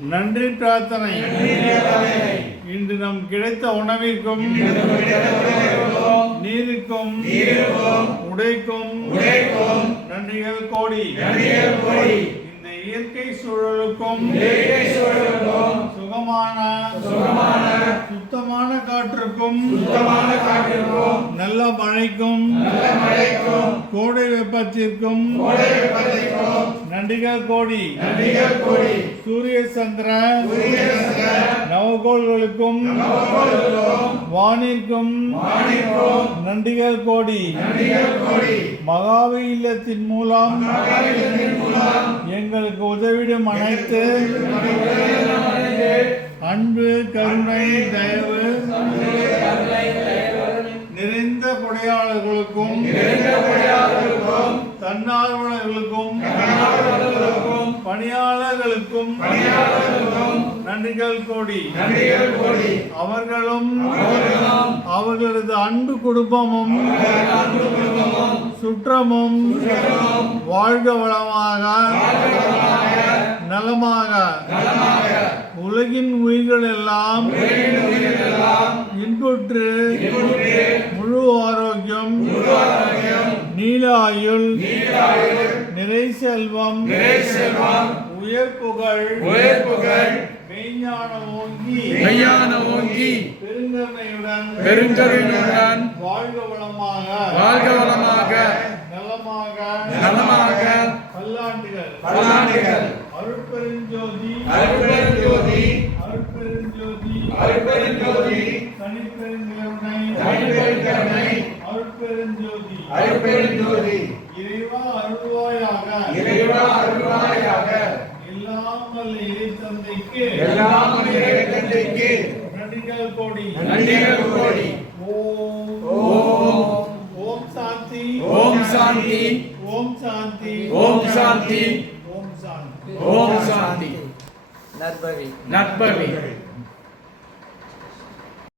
நன்றி பிரார்த்தனை. இன்று நம் கிடைத்த உணவிற்கும் நீருக்கும் உடைக்கும் நன்றிகள் கோடி. இந்த இயற்கை சூழலுக்கும் சுகமான சுத்தமான காற்றுக்கும் நல்ல மழைக்கும் கோடை வெப்பத்திற்கும் நன்றிகள் கோடி. சூரிய சந்திர நவகோள்களுக்கும் வானிற்கும் நன்றிகள் கோடி. மகாவி இல்லத்தின் மூலம் எங்களுக்கு உதவிடும் அனைத்து அன்பு கருணை தயவு நிறைந்த கொடையாளர்களுக்கும் தன்னார்வலர்களுக்கும் பணியாளர்களுக்கும் நன்றிகள் கோடி. அவர்களும் அவர்களது அன்பு குடும்பமும் சுற்றமும் வாழ்க வளமாக நலமாக உலகின் உயிர்கள் எல்லாம் இன்புற்று முழு ஆரோக்கியம் நீல ஆயுள் நிறை செல்வம் உயர் புகழ் மெய்ஞான ஓங்கி பெருங்கருணையுடன் வாழ்க வளமாக நலமாக பல்லாண்டுகள் அருட்பெருஞ்சோதி தனிப்பெருங்கருணை அருட்பெருஞ்சோதி இறைவா அருள்வாயாக எல்லாம் வல்ல இறைத்தந்தைக்கு நன்றிகள் கோடி. ஓம் சாந்தி. நற்பவி.